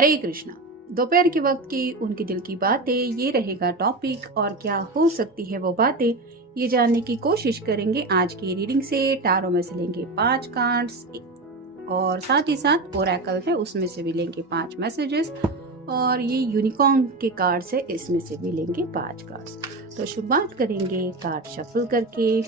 हरे कृष्णा। दोपहर के वक्त की उनके दिल की बातें, ये रहेगा टॉपिक। और क्या हो सकती है वो बातें, ये जानने की कोशिश करेंगे आज की रीडिंग से। टारो में से लेंगे 5 कार्ड्स और साथ ही साथ ओरेकल है उसमें से भी लेंगे 5 मैसेजेस, और ये यूनिकॉर्न के कार्ड्स है इसमें से भी लेंगे 5 कार्ड्स। तो शुरुआत करेंगे कार्ड शफल करके।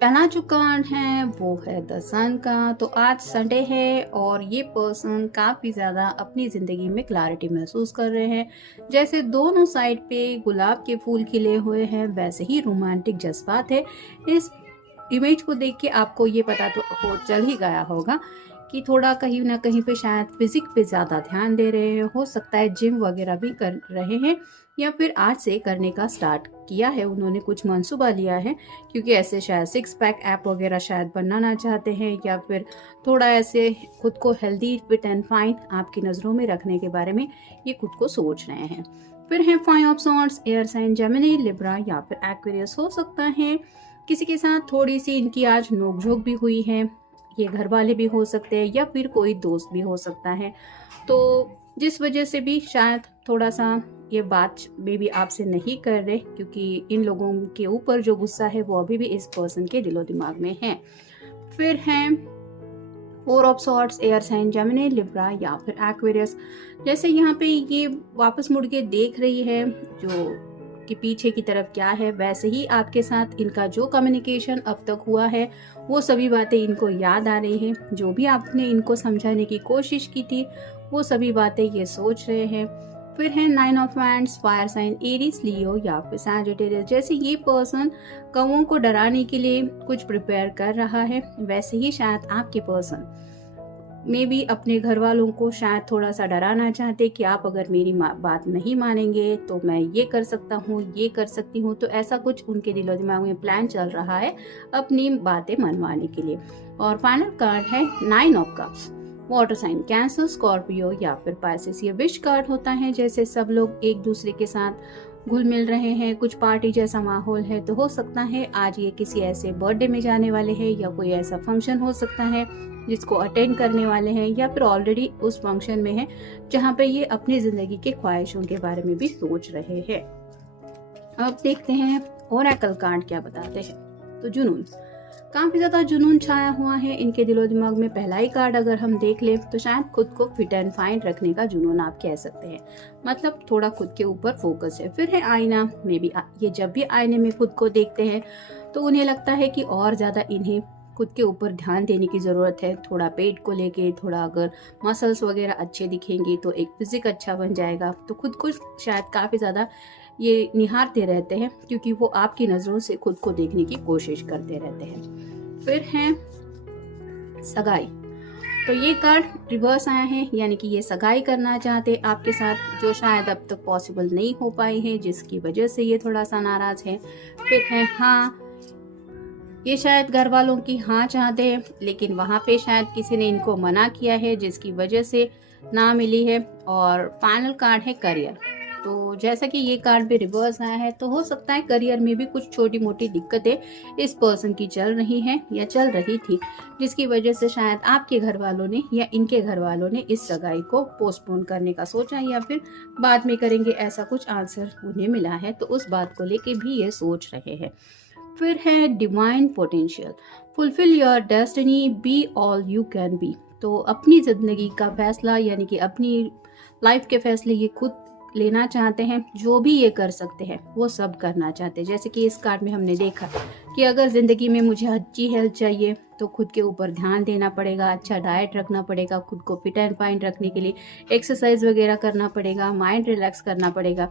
पहला जो कार्ड है वो है द सन का। तो आज संडे है और ये पर्सन काफी ज्यादा अपनी जिंदगी में क्लैरिटी महसूस कर रहे हैं। जैसे दोनों साइड पे गुलाब के फूल खिले हुए हैं, वैसे ही रोमांटिक जज्बात है। इस इमेज को देख के आपको ये पता तो चल ही गया होगा कि थोड़ा कहीं ना कहीं पे शायद फिजिक पे ज़्यादा ध्यान दे रहे हैं। हो सकता है जिम वगैरह भी कर रहे हैं या फिर आज से करने का स्टार्ट किया है, उन्होंने कुछ मंसूबा लिया है। क्योंकि ऐसे शायद 6 पैक ऐप वगैरह शायद बनाना चाहते हैं या फिर थोड़ा ऐसे खुद को हेल्दी फिट एंड फाइन आपकी नज़रों में रखने के बारे में ये खुद को सोच रहे हैं। फिर है 5 of swords, air sign Gemini, Libra या फिर एक्वेरियस हो सकता है। किसी के साथ थोड़ी सी इनकी आज नोकझोंक भी हुई है। ये घर वाले भी हो सकते हैं या फिर कोई दोस्त भी हो सकता है, तो जिस वजह से भी शायद थोड़ा सा ये बात में भी आपसे नहीं कर रहे, क्योंकि इन लोगों के ऊपर जो गुस्सा है वो अभी भी इस पर्सन के दिलो दिमाग में है। फिर है 4 of swords, air sign Gemini, Libra या फिर एक्वेरियस। जैसे यहाँ पे ये वापस मुड़ के देख रही है जो कि पीछे की तरफ क्या है, वैसे ही आपके साथ इनका जो कम्युनिकेशन अब तक हुआ है वो सभी बातें इनको याद आ रही हैं। जो भी आपने इनको समझाने की कोशिश की थी वो सभी बातें ये सोच रहे हैं। फिर है 9 of wands, fire sign Aries, Leo या फिर सैजिटेरियस। जैसे ये पर्सन कौवों को डराने के लिए कुछ प्रिपेयर कर रहा है, वैसे ही शायद आपके पर्सन में भी अपने घर वालों को शायद थोड़ा सा डराना चाहते कि आप अगर मेरी बात नहीं मानेंगे तो मैं ये कर सकता हूँ, ये कर सकती हूँ। तो ऐसा कुछ उनके दिलो दिमाग में प्लान चल रहा है अपनी बातें मनवाने के लिए। और फाइनल कार्ड है 9 of cups, water sign Cancer, Scorpio या फिर पाइसेस। ये विश कार्ड होता है। जैसे सब लोग एक दूसरे के साथ घुल मिल रहे हैं, कुछ पार्टी जैसा माहौल है, तो हो सकता है आज ये किसी ऐसे बर्थडे में जाने वाले हैं या कोई ऐसा फंक्शन हो सकता है जिसको अटेंड करने वाले हैं, या फिर ऑलरेडी उस फंक्शन में है जहाँ पे ये अपनी जिंदगी के ख्वाहिशों के बारे में भी सोच रहे हैं। अब देखते हैं ओरेकल कार्ड क्या बताते हैं। तो जुनून, काफी ज्यादा जुनून छाया हुआ है इनके दिलो दिमाग में। पहला ही कार्ड अगर हम देख ले तो शायद खुद को फिट एंड फाइन रखने का जुनून आप कह सकते हैं, मतलब थोड़ा खुद के ऊपर फोकस है। फिर है आईना में भी, ये जब भी आईने में खुद को देखते हैं तो उन्हें लगता है कि और ज्यादा इन्हें खुद के ऊपर ध्यान देने की ज़रूरत है। थोड़ा पेट को लेके, थोड़ा अगर मसल्स वगैरह अच्छे दिखेंगे तो एक फिजिक अच्छा बन जाएगा। तो खुद को शायद काफ़ी ज़्यादा ये निहारते रहते हैं, क्योंकि वो आपकी नज़रों से खुद को देखने की कोशिश करते रहते हैं। फिर हैं सगाई, तो ये कार्ड रिवर्स आया है, यानी कि ये सगाई करना चाहते आपके साथ, जो शायद अब तक पॉसिबल नहीं हो पाई है, जिसकी वजह से ये थोड़ा सा नाराज है। फिर है हाँ, ये शायद घर वालों की हाँ चाहते हैं, लेकिन वहाँ पे शायद किसी ने इनको मना किया है, जिसकी वजह से ना मिली है। और फाइनल कार्ड है करियर। तो जैसा कि ये कार्ड भी रिवर्स आया है, तो हो सकता है करियर में भी कुछ छोटी मोटी दिक्कतें इस पर्सन की चल रही हैं या चल रही थी, जिसकी वजह से शायद आपके घर वालों ने या इनके घर वालों ने इस सगाई को पोस्टपोन करने का सोचा, या फिर बाद में करेंगे, ऐसा कुछ आंसर उन्हें मिला है। तो उस बात को लेके भी ये सोच रहे हैं। फिर है divine potential, fulfil your destiny, be all you can be. तो अपनी ज़िंदगी का फैसला, यानी कि अपनी लाइफ के फैसले ये खुद लेना चाहते हैं। जो भी ये कर सकते हैं वो सब करना चाहते हैं। जैसे कि इस कार्ड में हमने देखा कि अगर ज़िंदगी में मुझे अच्छी हेल्थ चाहिए तो खुद के ऊपर ध्यान देना पड़ेगा, अच्छा डाइट रखना पड़ेगा, खुद को फिट एंड फाइन रखने के लिए एक्सरसाइज वगैरह करना पड़ेगा, माइंड रिलैक्स करना पड़ेगा।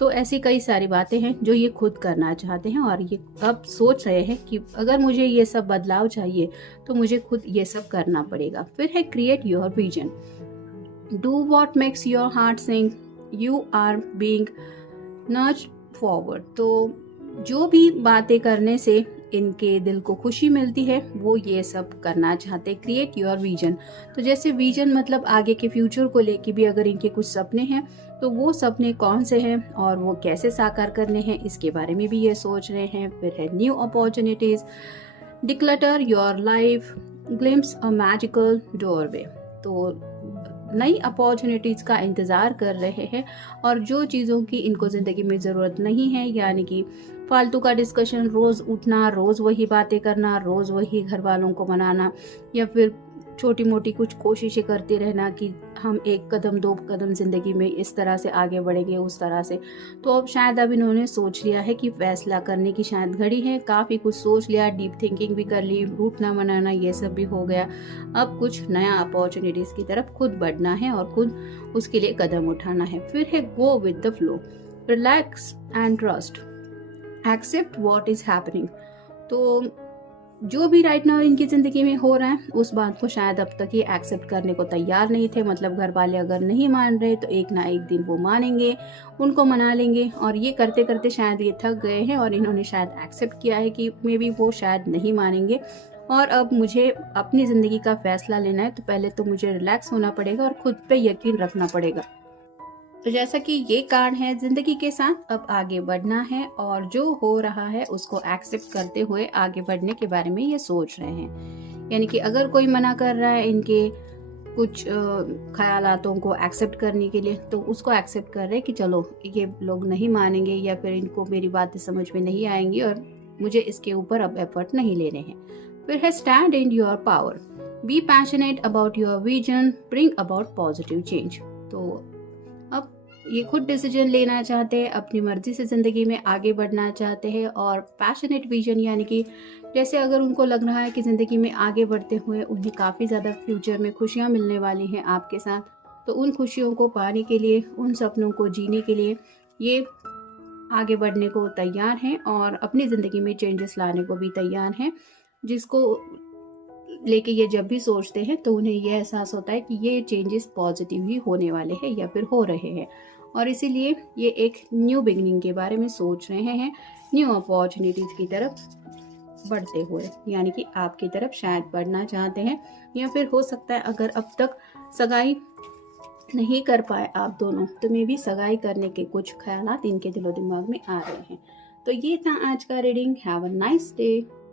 तो ऐसी कई सारी बातें हैं जो ये खुद करना चाहते हैं, और ये अब सोच रहे हैं कि अगर मुझे ये सब बदलाव चाहिए तो मुझे खुद ये सब करना पड़ेगा। फिर है create your vision, do what makes your heart sing, you are being nurtured forward. तो जो भी बातें करने से इनके दिल को खुशी मिलती है वो ये सब करना चाहते। क्रिएट योर विजन, तो जैसे विजन मतलब आगे के फ्यूचर को लेके भी अगर इनके कुछ सपने हैं तो वो सपने कौन से हैं और वो कैसे साकार करने हैं, इसके बारे में भी ये सोच रहे हैं। फिर है new opportunities, declutter your life, glimpse a magical doorway. तो नई अपॉर्चुनिटीज़ का इंतज़ार कर रहे हैं, और जो चीज़ों की इनको ज़िंदगी में ज़रूरत नहीं है, यानी कि फालतू का डिस्कशन, रोज़ उठना, रोज़ वही बातें करना, रोज़ वही घर वालों को मनाना, या फिर छोटी मोटी कुछ कोशिशें करते रहना कि हम एक कदम दो कदम ज़िंदगी में इस तरह से आगे बढ़ेंगे, उस तरह से। तो अब शायद अब इन्होंने सोच लिया है कि फैसला करने की शायद घड़ी है। काफ़ी कुछ सोच लिया, डीप थिंकिंग भी कर ली, रूठना मनाना ये सब भी हो गया। अब कुछ नया अपॉर्चुनिटीज़ की तरफ खुद बढ़ना है और खुद उसके लिए कदम उठाना है। फिर है go with the flow, relax and trust, accept what is happening. तो जो भी राइट नाउ इनकी ज़िंदगी में हो रहा है उस बात को शायद अब तक ये एक्सेप्ट करने को तैयार नहीं थे। मतलब घर वाले अगर नहीं मान रहे तो एक ना एक दिन वो मानेंगे, उनको मना लेंगे, और ये करते करते शायद ये थक गए हैं और इन्होंने शायद एक्सेप्ट किया है कि मे बी वो शायद नहीं मानेंगे, और अब मुझे अपनी ज़िंदगी का फैसला लेना है तो पहले तो मुझे रिलैक्स होना पड़ेगा और खुद पे यकीन रखना पड़ेगा। तो जैसा कि ये कार्ड है, जिंदगी के साथ अब आगे बढ़ना है और जो हो रहा है उसको एक्सेप्ट करते हुए आगे बढ़ने के बारे में ये सोच रहे हैं। यानी कि अगर कोई मना कर रहा है इनके कुछ ख्यालातों को एक्सेप्ट करने के लिए, तो उसको एक्सेप्ट कर रहे हैं कि चलो ये लोग नहीं मानेंगे या फिर इनको मेरी बातें समझ में नहीं आएंगी और मुझे इसके ऊपर अब एफर्ट नहीं लेने हैं। फिर है stand in your power, be passionate about your vision, bring about positive change. तो अब ये खुद डिसीजन लेना चाहते हैं, अपनी मर्जी से ज़िंदगी में आगे बढ़ना चाहते हैं, और पैशनेट विजन यानी कि जैसे अगर उनको लग रहा है कि ज़िंदगी में आगे बढ़ते हुए उन्हें काफ़ी ज़्यादा फ्यूचर में खुशियाँ मिलने वाली हैं आपके साथ, तो उन खुशियों को पाने के लिए, उन सपनों को जीने के लिए ये आगे बढ़ने को तैयार हैं और अपनी ज़िंदगी में चेंजेस लाने को भी तैयार हैं, जिसको लेके ये जब भी सोचते हैं तो उन्हें यह एहसास होता है कि ये चेंजेस पॉजिटिव ही होने वाले हैं या फिर हो रहे हैं, और इसीलिए ये एक न्यू बिगनिंग के बारे में सोच रहे हैं, न्यू अपॉर्चुनिटीज़ की तरफ बढ़ते हुए, यानी कि आपकी तरफ शायद बढ़ना चाहते हैं। या फिर हो सकता है अगर अब तक सगाई नहीं कर पाए आप दोनों, तो मे भी सगाई करने के कुछ ख्यालात इनके दिलो दिमाग में आ रहे हैं। तो ये था आज का reading. Have a nice day.